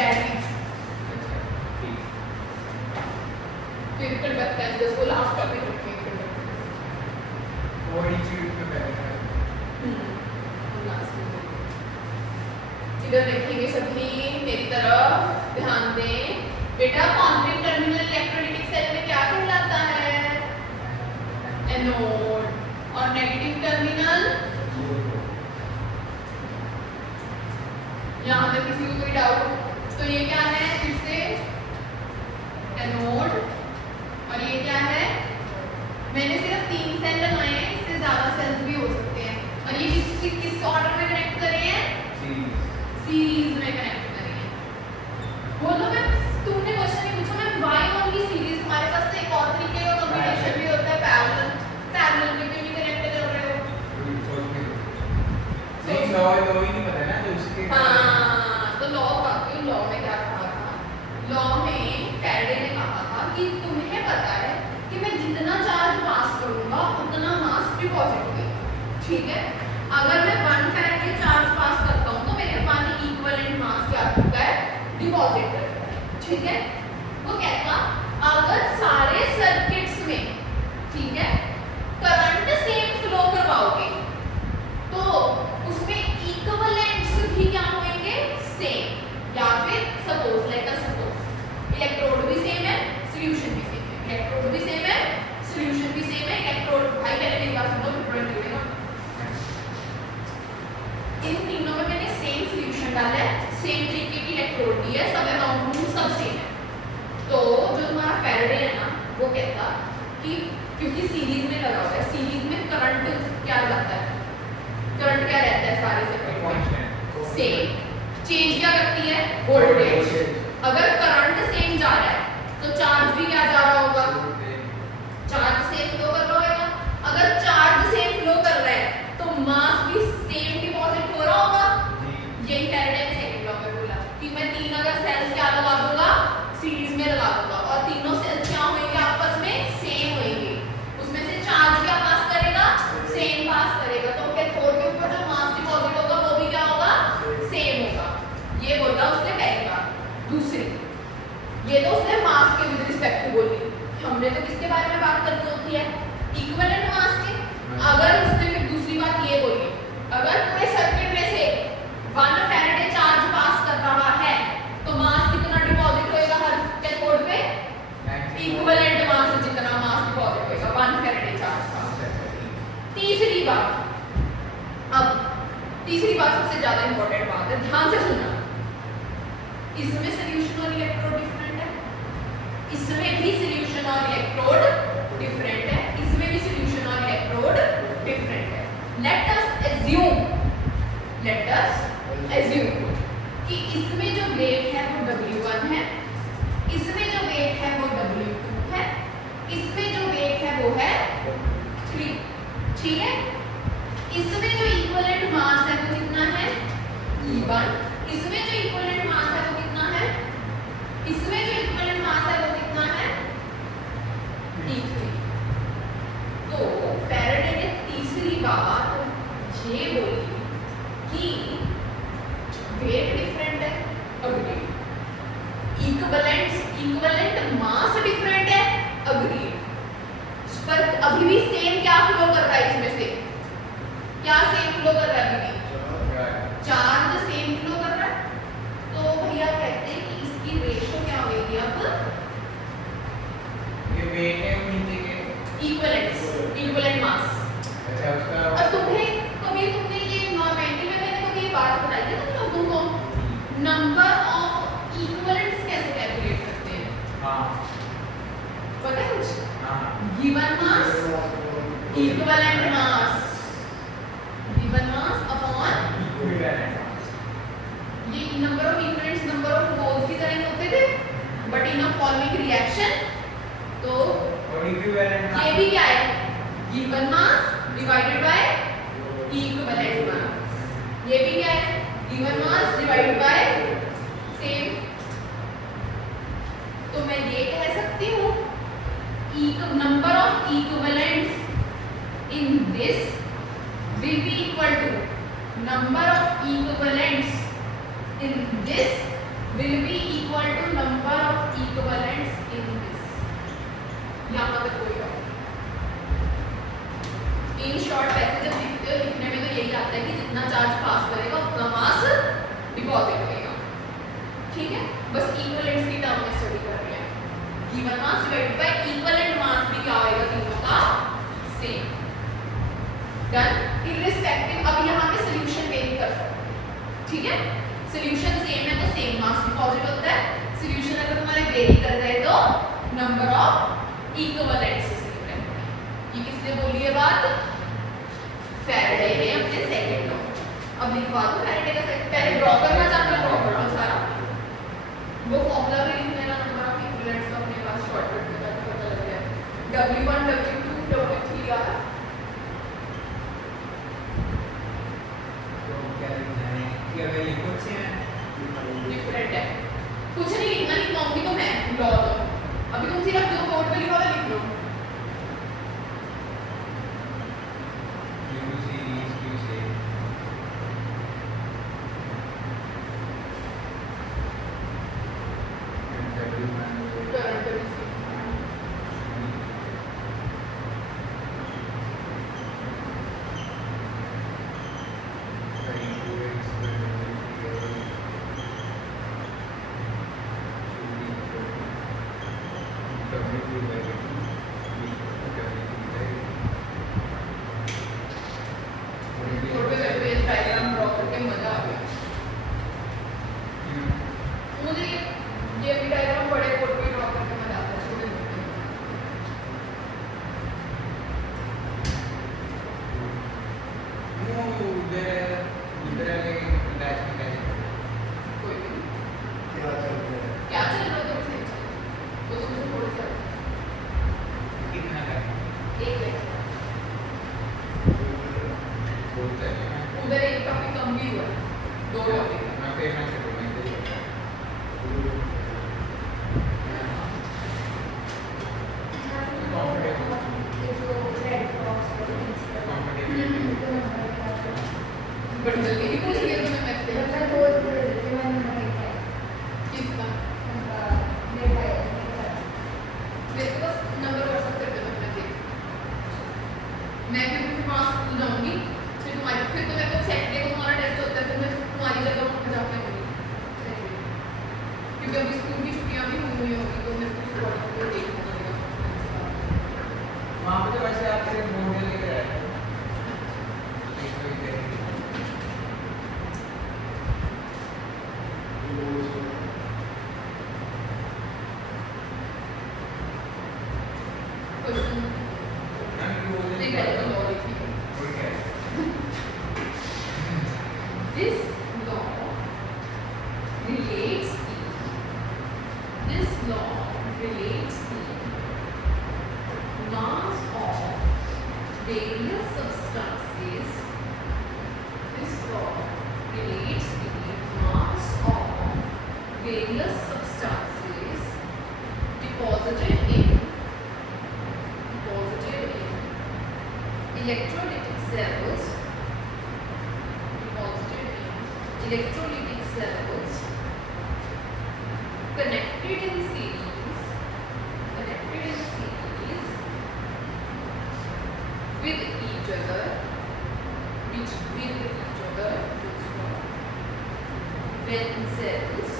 That फिर करता है जिसको लास्ट टॉपिक रखेंगे और ही चीज पे पहले इधर देखेंगे सभी मेरी तरफ ध्यान दें बेटा पॉजिटिव टर्मिनल इलेक्ट्रोलिटिक सेल में क्या कहलाता है एनोड और नेगेटिव टर्मिनल यहाँ पे किसी को कोई डाउट तो ये क्या है फिर से एनोड और ये क्या है मैंने सिर्फ 3 सेल लगाए हैं इससे ज्यादा सेल्स भी हो सकते हैं और ये किस ऑर्डर में कनेक्ट करे हैं सीरीज में कनेक्ट करे हैं बोलो मैं तुमने क्वेश्चन नहीं पूछा मैं व्हाई ओनली सीरीज हमारे पास तो एक और तरीके का कॉम्बिनेशन भी होता है पैरेलल में भी कनेक्ट कर रहे हो नहीं लॉ ही नहीं पता ना तो उसके हाँ तो लॉ में क्या कहा था लॉ में फैराडे ने कहा था कि तुम्हें पता है कि मैं जितना चार्ज पास करूंगा उतना मास डिपॉजिट होगा ठीक है अगर मैं 1 फैराडे चार्ज पास करता हूं तो मेरे पास इक्विवेलेंट मास क्या होता है डिपॉजिट करता है ठीक है वो कहता अगर सारे सर्किट्स में ठीक है करंट सेम फ्लो करवाओगे तो उसमें इक्विवेलेंट्स भी क्या होंगे सेम या फिर suppose let us suppose electrode भी सेम है सॉल्यूशन भी सेम है इलेक्ट्रोड भी सेम है सॉल्यूशन भी सेम है इलेक्ट्रोड भाई पहले मेरी बात सुनो फिर पढ़ लेना इन तीनों में मैंने सेम सॉल्यूशन डाला है सेम तरीके की इलेक्ट्रोड दी है सब अमाउंट सब सेम है तो जो तुम्हारा फैराडे है ना वो कहता कि क्योंकि सीरीज में लगा हुआ है सीरीज में करंट क्या जाता है करंट क्या रहता है सारे सर्किट में सेम चेंज क्या करती है वोल्टेज अगर करंट सेम जा रहा है तो चार्ज भी क्या जा रहा होगा चार्ज सेम फ्लो कर रहा होगा अगर चार्ज सेम फ्लो कर रहा है तो मास भी सेम डिपॉजिट हो रहा होगा यही फैराडे ने सेकंड लॉ में बोला कि मैं 3 अगर सेल्स क्या लगा दूंगा सीरीज में लगा दूंगा और तीनों सेल्स क्या होंगे आपस में सेम होंगे उसमें से चार्ज क्या पास करेगा सेम पास करेगा तो कैथोड के ऊपर जो मास डिपॉजिट होगा वो भी क्या होगा सेम होगा ये बोला उसने पहली बार दूसरी ये तो उसने मास के विद रिस्पेक्ट टू बोली हमने तो किसके बारे में बात करनी होती है इक्विवेलेंट मास की अगर उसने फिर दूसरी बात ये बोली अगर पूरे सर्किट में से 1 फैराडे चार्ज पास कर रहा है तो मास कितना डिपॉजिट होएगा हर कैथोड पे इक्विवेलेंट मास जितना मास डिपॉजिट होएगा 1 फैराडे चार्ज पास तीसरी बात अब तीसरी बात सबसे ज्यादा इंपॉर्टेंट बात है ध्यान से सुनना इसमें सॉल्यूशन और इलेक्ट्रोड डिफरेंट है इसमें भी सॉल्यूशन और इलेक्ट्रोड डिफरेंट है इसमें भी सॉल्यूशन और इलेक्ट्रोड डिफरेंट है लेट अस एज्यूम कि इसमें जो वेट है वो W1 है इसमें जो वेट है वो W2 है इसमें जो वेट है वो है 3 ठीक है इसमें जो इक्विवेलेंट मास है वो कितना है E1 इसमें जो इक्विवेलेंट मास है वो कितना है इसमें जो इक्विवेलेंट मास है वो कितना है E3 तो फैराडे ने तीसरी बात ये बोली कि वेट डिफरेंट है अग्री इक्विवेलेंट मास डिफरेंट है अग्री पर अभी भी सेम क्या फ्लो कर रहा है इसमें से क्या सेम फ्लो कर रहा है अभी भी चार्ज सेम फ्लो कर रहा है तो भैया कहते हैं कि इसकी रेशो क्या होगी अब ये वेट है नीचे के इक्विवेलेंट मास अच्छा उसका और तुमने ये नॉर्मलिटी में मैंने कभी ये बात बताई है तुम लोगों को नंबर ऑफ इक्विवेलेंट्स कैसे कैलकुलेट करते हैं हां पता है कुछ हां given mass equivalent mass upon equivalent ये number of equivalents number of moles की तरह होते थे but in a forming reaction तो और इक्विवेलेंट ये भी क्या है given mass divided by equivalent mass ये भी क्या है given mass divided by same तो मैं ये कह सकती हूँ number of equivalents in this will be equal to number of equivalents in this will be equal to number of equivalents in this. यहाँ पर कोई और इन शॉर्ट वैसे जब लिखते हो लिखने में तो यही आता है कि जितना चार्ज पास करेगा उतना मास डिपॉजिट होगा, ठीक है। बस इक्विवेलेंट्स की टर्म में स्टडी कर रहे हैं। Given mass divided by equivalent मास भी क्या होगा तीनों का सेम। डन। इररिस्पेक्टिव अब यहाँ पे सॉल्यूशन वेरी कर सकते हैं, ठीक है। सॉल्यूशन सेम है तो सेम मास डिपॉजिट होता है। सॉल्यूशन अगर तुम्हारे वेरी कर रहे हैं तो नंबर ऑफ इक्विवेलेंट्स से सेम रहता है। ये किसने बोली है बात? फैराडे ने अपने सेकंड लॉ। अब लिखवा दो फैराडे का सेकंड, पहले ड्रॉ करना चाहते हो ड्रॉ कर लो सारा। वो फॉर्मूला भी लिख लेना नंबर ऑफ इक्विवेलेंट्स का अपने पास शॉर्टकट में ताकि पता लग जाए। W1 W2 W3 आ तो क्या लिखना है कि अगर ये कुछ से है डिफरेंट है। कुछ नहीं लिखना, लिखवाऊंगी तो मैं लॉ दो। अभी तुम सिर्फ जो कोड पे लिखा हुआ लिख लो। Q series Q से W1 करंट कोड पे करके डायग्राम ड्रॉ करके मजा आ गया मुझे। ये भी डायग्राम बड़े कोड पे ड्रॉ करके मजा आता है, छोटे छोटे कोई भी क्या चल रहा है तो सही चल। वो तुमसे थोड़ा सा एक लेक्चर उधर एक टॉपिक कम भी हुआ है, दो टॉपिक बट जल्दी भी पूछ लिया तुमने मैथ से किसका। मेरे को बस नंबर व्हाट्सएप कर देना मैं देख। मैं फिर तुम्हारे पास जाऊंगी, फिर तुम्हारी फिर तो मेरे को सैटरडे को तुम्हारा टेस्ट होता है, फिर मैं तुम्हारी जगह उठ जाके करूंगी क्योंकि अभी स्कूल की छुट्टियां भी हुई होंगी तो मेरे को थोड़ा सा देखना पड़ेगा। वहाँ पे तो वैसे आप सिर्फ मॉडल लेके आए थे। क्वेश्चन नहीं पहले तो लॉ लिखी है। This law relates the mass of various substances. This law relates the mass of various substances deposited in electrolytic cells connected in series with each other when cells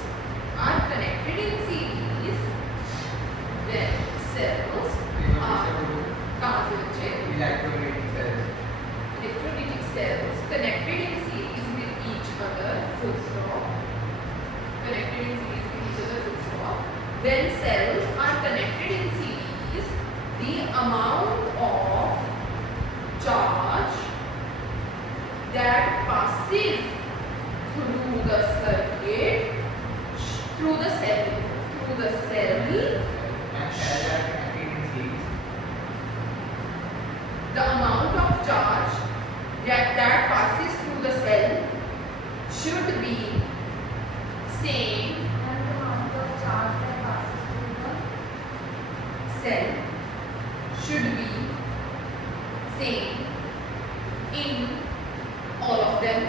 are connected in series when cells are कहाँ से बच्चे electrolytic cells connected in series with each other full stop connected in series with each other full stop when cells are connected in series the amount of charge that passes through the circuit through the cell the amount of charge that passes through the cell should be same cell should be same in all of them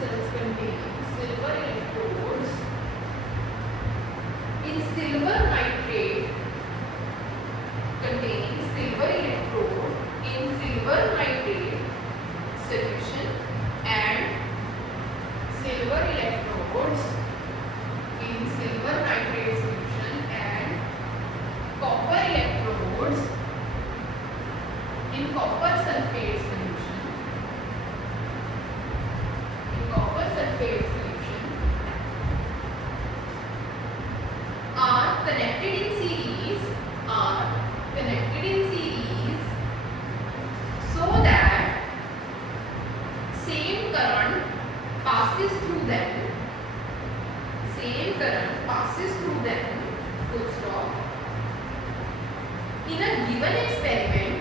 cells containing silver electrodes in silver nitrate containing silver electrode in silver nitrate solution and silver electrodes in silver nitrate solution and copper electrodes in copper sulfate solution are connected in series so that same current passes through them full stop in a given experiment.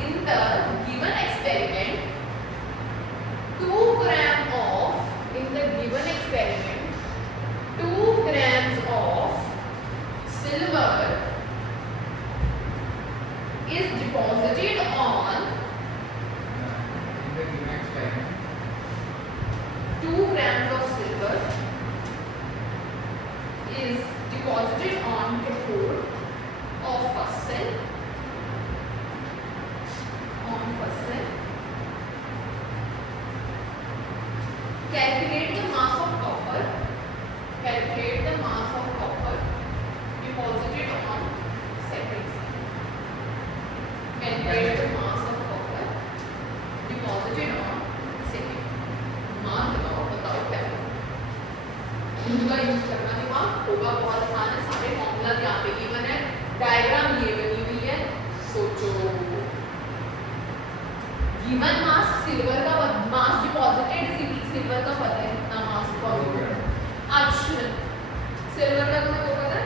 In the given experiment, 2 grams of silver is deposited on 2 grams of silver is deposited on cathode of first cell. Calculate the mass of copper deposited on second cell. Calculate the mass of copper deposited on second. मान लगाओ, बताओ क्या है? इनका use करना दिमाग होगा बहुत आसान है. सारे फॉर्मूला यहाँ पे गिवन है, डायग्राम ये बनी हुई है. सोचो गिवन मास सिल्वर का मास डिपॉजिटेड सिल्वर का पता है कितना मास डिपॉजिटेड. अच्छा सिल्वर का तुम्हें को पता है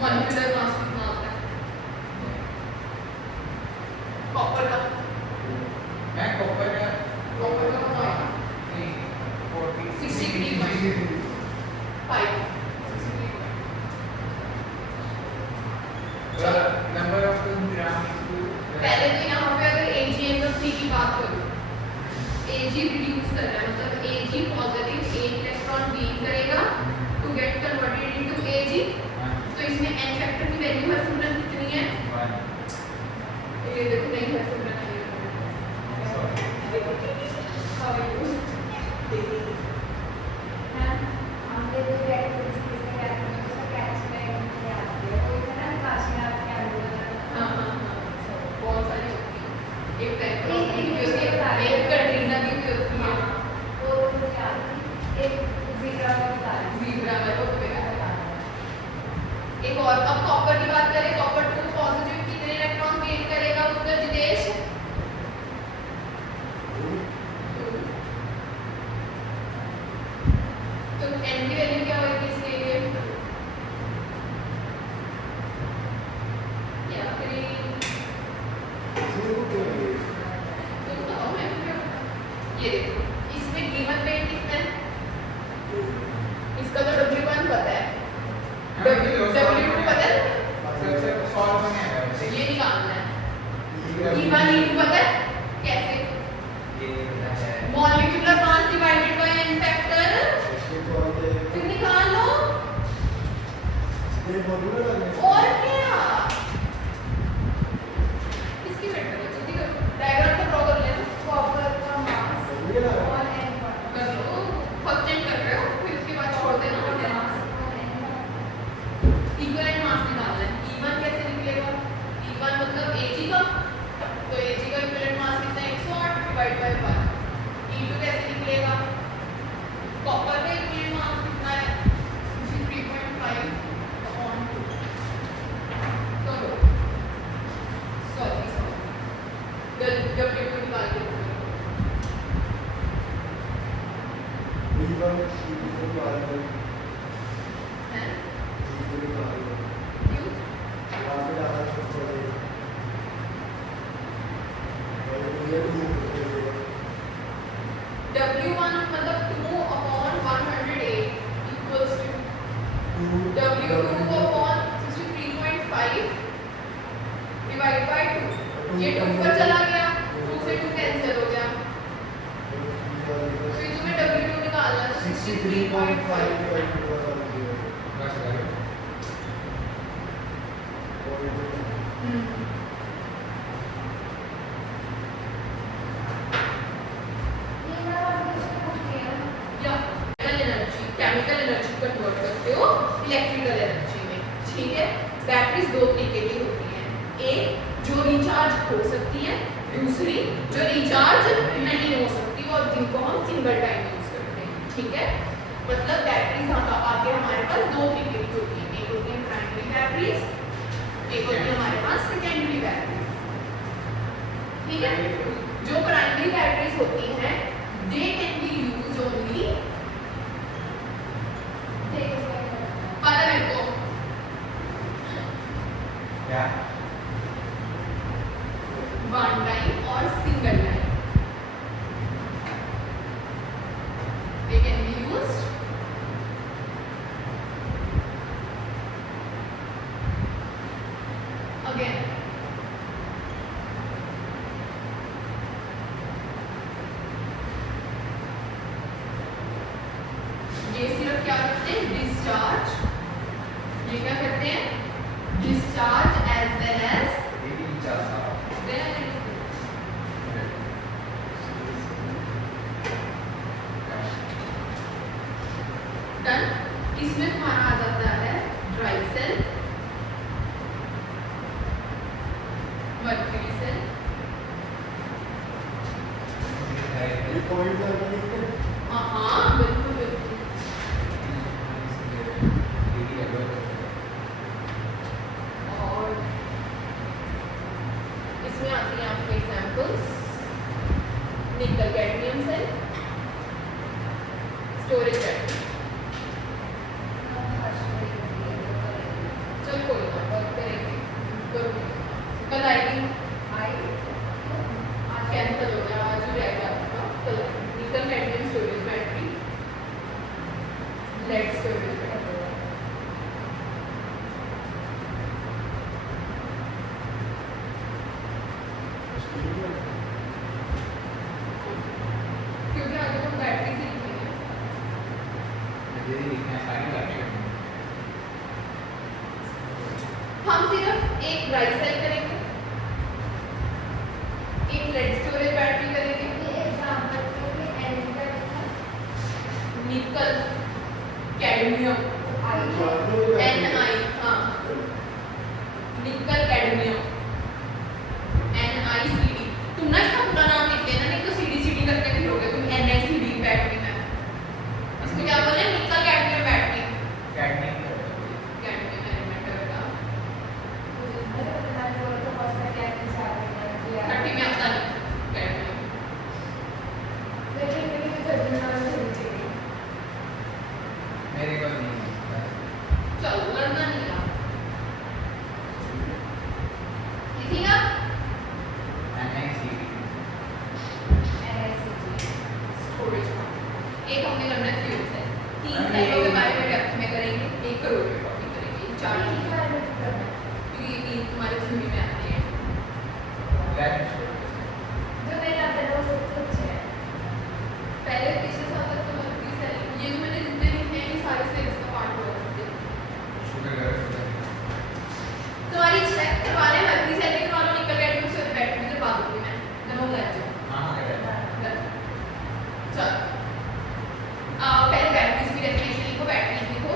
मॉलिक्यूलर मास कितना होता है? कॉपर का कॉपर का कितना है? 63.5. नंबर ऑफ ग्राम पहले तो यहाँ पे अगर AgNO3 की बात करूँ, Ag रिड्यूस करना है मतलब Ag पॉजिटिव 8 इलेक्ट्रॉन गेन करेगा to get converted into Ag. तो इसमें n फैक्टर की वैल्यू हर सिंबल कितनी है? ये देखो नहीं हर सिंबल है. How are you? हमने जो एक्टिविटी किसने क्या किया उसका कैच में क्या किया वो इतना काशी आप क्या बोल रहे हाँ बहुत सारी होती है. एक टाइप की एक होती है, एक कटरीना की भी होती है. वो क्या एक जीरा का बता रहे जीब्रा में वो बेगा. एक और अब कॉपर की बात करें, कॉपर 2 पॉजिटिव कितने इलेक्ट्रॉन गेन करेगा उत्तर जितेश? तो n की वैल्यू क्या होगी इसके लिए? या फिर तो बताओ मैं क्या बताऊं? ये देखो इसमें गिवन वेट कितना है? इसका तो W1 पता है, W2 पता है, सबसे सॉल्व करने है ये निकालना है. E1 E2 पता है कैसे? Molecular mass divided bye n factor. फिर निकाल लो. और क्या इसकी वेट करो, जल्दी करो, डायग्राम तो ड्रॉ कर लेना. कॉपर का मास और n कर लो, फर्स्ट टाइम कर रहे हो फिर उसके बाद छोड़ देना. इक्विवेलेंट मास निकालना है. E1 कैसे निकलेगा? E1 मतलब Ag का, तो Ag का इक्विवेलेंट मास कितना है? 108 डिवाइड बाय 1. E2 कैसे निकलेगा? कॉपर का इक्विवेलेंट मास कितना है? 3.5 अपॉन 2. करो सॉरी W2 निकाल के दो. है क्यों? W1 मतलब 2 upon 108 equals to W2 upon 63.5 divide by 2. ये 2 पर चला गया, 2 से 2 कैंसिल हो गया, फिर तुम्हें W2 निकालना है 63.5। या केमिकल एनर्जी कन्वर्ट करते हो इलेक्ट्रिकल एनर्जी में, ठीक है। बैटरीज 2 तरीके की होती हैं, एक जो रिचार्ज हो सकती है, दूसरी जो रिचार्ज नहीं हो सकती और जिनको हम सिंगल टाइम यूज करते हैं, ठीक है। मतलब बैटरीज आगे हमारे पास 2 तरीके की होती हैं, एक होती है प्राइमरी बैटरीज, एक होती है हमारे पास सेकेंडरी बैटरीज, ठीक है। जो प्राइमरी बैटरीज होती हैं they can be used only, पता है मेरे को क्या? वन टाइम और single time, they can be used again। ये सिर्फ क्या करते हैं, डिस्चार्ज, ये क्या करते हैं, discharge as well as done. इसमें तुम्हारा आ जाता है ड्राई सेल, मर्क्यूरी सेल, हाँ बिल्कुल बिल्कुल। और इसमें आती हैं आपके एग्जाम्पल्स, निकल कैडमियम सेल, स्टोरेज बैटरी। चल कोई ना, वर्क करेंगे, करोगे, कल आएगी, कैंसिल हो गया, आज ही आएगा आपका, कल nickel cadmium storage battery, lead storage battery. क्योंकि आगे तो बैटरी सीखनी है, हम सिर्फ एक ड्राई सेल करेंगे, एक लेड स्टोरेज बैटरी करेंगे, निकल कैडमियम Ni, हाँ निकल कैडमियम NiCd, तुम ना इसका पूरा नाम लिख लेना, नहीं तो CDCD करके फिरोगे तुम, NiCd बैटरी में। इसको क्या बोले, निकल कैडमियम बैटरी, कैडमियम एलिमेंट का 30 में आता नहीं कैडमियम। मेरे को नहीं चलो लड़ना नहीं रहा, ठीक है। स्टोरेज एक हमने करना है फ्यूल सेल, 3 सेलों के बारे में डेप्थ में करेंगे, 1 करोड़ में टॉपिक करेंगे, 4 क्योंकि ये 3 तुम्हारे थ्योरी में आते हैं। पहले पिछले साल तक तो मर्क्यूरी सेल, ये जो मैंने जितने लिखे हैं ये सारे सेल्स का पार्ट हुआ करते हैं। तुम्हारी चेक करवा रहे हैं, मर्क्यूरी सेल भी करवा लो, निकल कैडमियम स्टोरेज बैटरी भी करवा दूंगी मैं, दोनों कर दो। चलो पहले बैटरीज की डेफिनेशन लिखो, बैटरीज लिखो,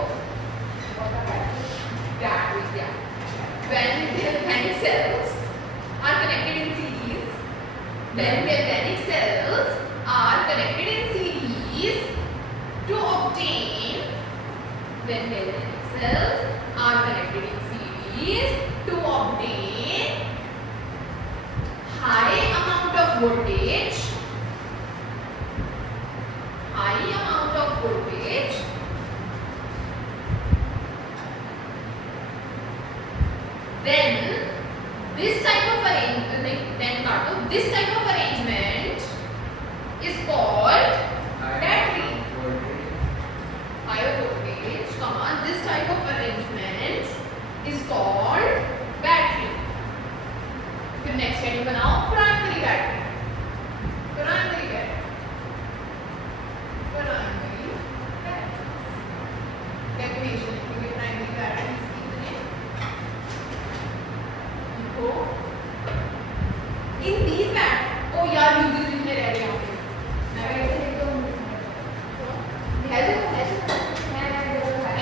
बैटरीज या when the organic cells are connected in series, then the organic cells are connected in series to obtain, when the organic cells are connected in series to obtain high amount of voltage, then this type of arrangement is called battery. Higher voltage, this type of arrangement is called battery. फिर फिर next heading बनाओ primary battery. Primary battery, primary definition लिखेंगे primary battery कितने लिखो in these bat ओ यार uses लिखने रह गए यहाँ पे मैं ऐसे लिख दो है जो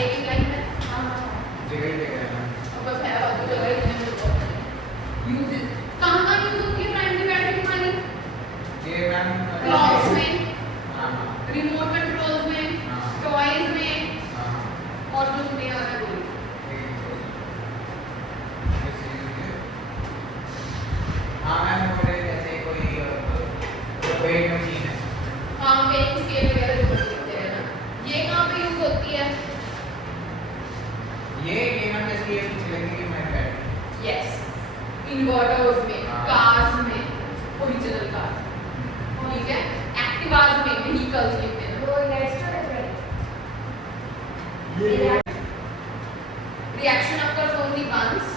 एक ही लाइन में जगह ही जगह है ना। और बस है बात जगह इतने में तो यूजेस कहाँ यूज होती है प्राइमरी बैटरी तुम्हारी ये मैम क्लॉक्स में हाँ रिमोट कंट्रोल्स में हाँ। टॉयज में हाँ और जो तुम्हें याद है बोलो हाँ मैम बोले जैसे कोई वेट मशीन है। हाँ वेइंग स्केल वगैरह जो करते हैं ना ये कहाँ पे यूज होती है ये मैम जैसे ये चलेगी मैं बैटरी यस इन्वर्टर्स में हाँ। कार्स में ओरिजिनल कार्स ठीक है एक्टिवास में व्हीकल्स लिखते हैं वो नेट स्टोरेज है reaction occurs only once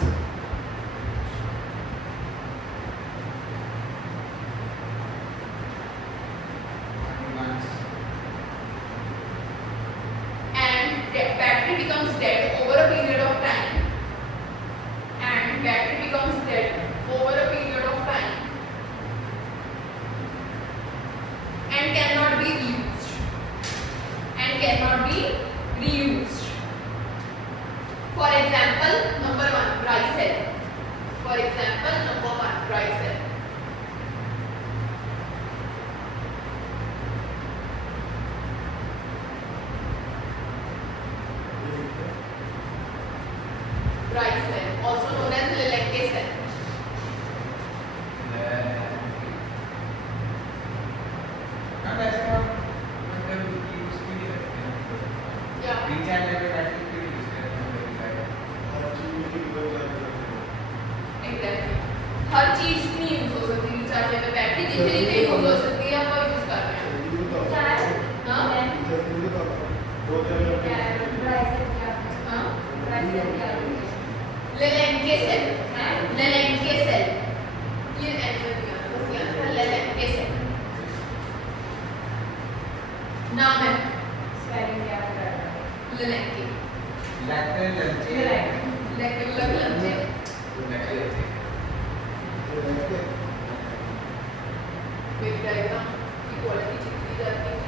and battery becomes dead over a period of time and battery becomes dead over a period of time and cannot be reused for example number 1 dry cell for example number 1 dry cell dry cell also known as Leleke cell ma'am ऐसे हम मतलब use भी नहीं करते हैं या recharge level battery भी use करते हैं एग्जैक्टली हर चीज नहीं यूज हो सकती रिचार्ज में बैटरी जितनी नहीं यूज हो सकती है वो यूज कर रहे हैं चार हाँ क्या है प्राइस क्या है हाँ प्राइस क्या है लेलेंके सेल लेलेंके सेल ये एंटर दिया बस याद था लेलेंके सेल नाम है स्पेलिंग क्या है लेलेंके लगते लंचे लेकिन लंचे लगते वेव डायग्राम की क्वालिटी कितनी जाती है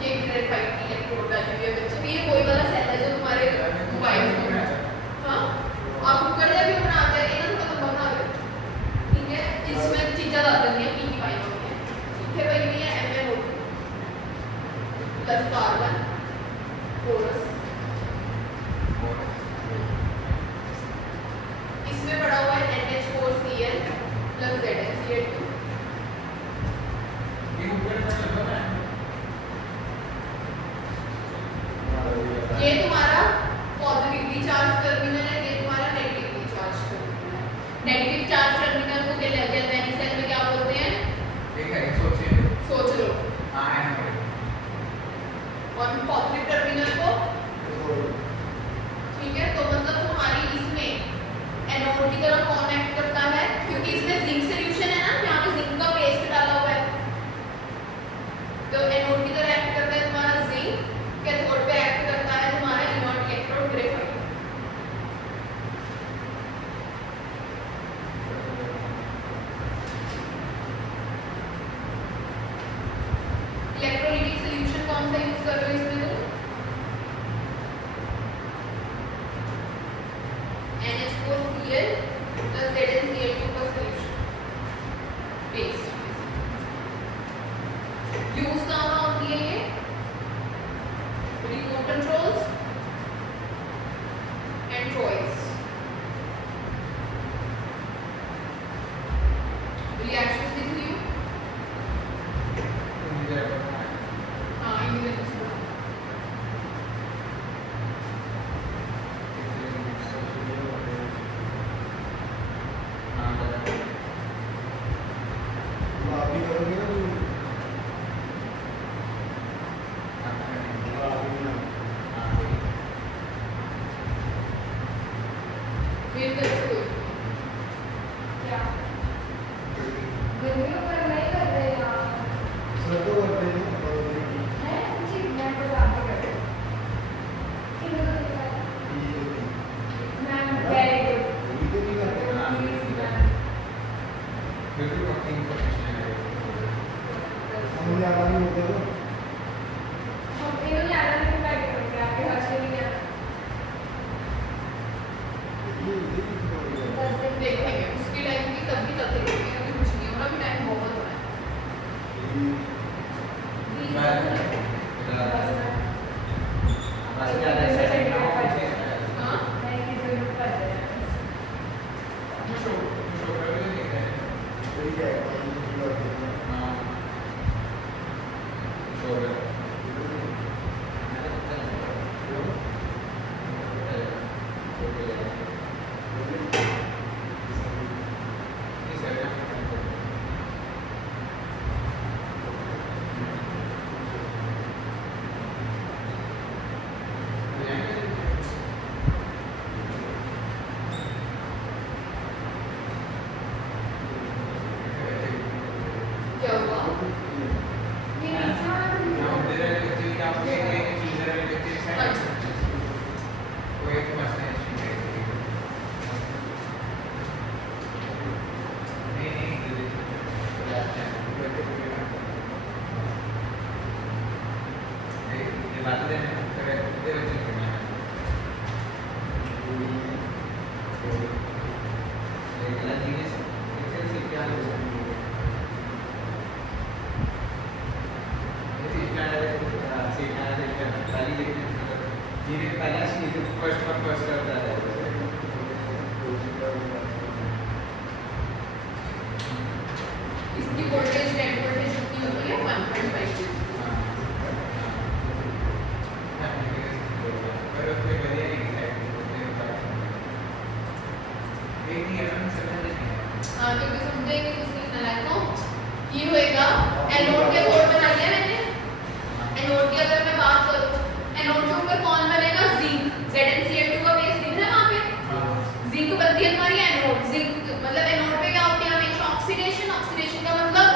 ये ग्रेड 5 की इलेक्ट्रोड डाली हुई है बच्चे ये वही वाला सेल है जो तुम्हारे मोबाइल फोन में हाँ आप क्या हुआ? ये नीचे वाला भी फर्स्ट करता है इसकी वोल्टेज नेट वोल्टेज कितनी होती है 1.5 हाँ क्योंकि समझेंगे किसने बनाया तो ये होएगा एनोड के कोड बनाई है मैंने एनोड की अगर मैं बात करूं एनोड के ऊपर कौन बनेगा जिंक ZnCl2 का बेस जिंक है वहां पे जिंक बनती है हमारी एनोड जिंक मतलब एनोड पे क्या होती है हमेशा ऑक्सीडेशन ऑक्सीडेशन का मतलब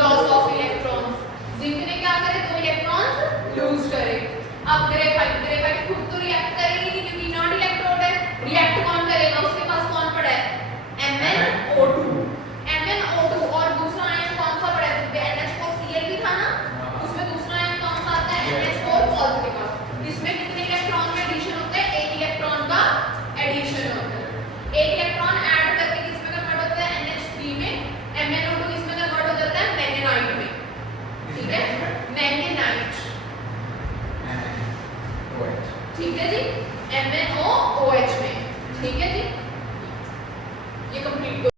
लॉस ऑफ इलेक्ट्रॉन्स जिंक ने क्या करे तो इलेक्ट्रॉन्स लूज करे अब ग्रेफाइट खुद तो रिएक्ट करेगी नहीं क्योंकि नॉट इलेक्ट्रोड है रिएक्ट कौन करेगा उसके पास कौन पड़ा है MnO2 और दूसरा आयन कौन सा पड़ा है NH4Cl भी था ना उसमें दूसरा आयन कौन सा आता है NH4 पॉजिटिव का इसमें कितने इलेक्ट्रॉन का एडिशन होता है एक इलेक्ट्रॉन का एडिशन होता है एक इलेक्ट्रॉन ऐड करके किसमें कन्वर्ट होता है NH3 में MnO2 किसमें कन्वर्ट हो जाता है मैंगनाइट में ठीक है मैंगनाइट ठीक है जी MnOOH में ठीक है जी ये कंप्लीट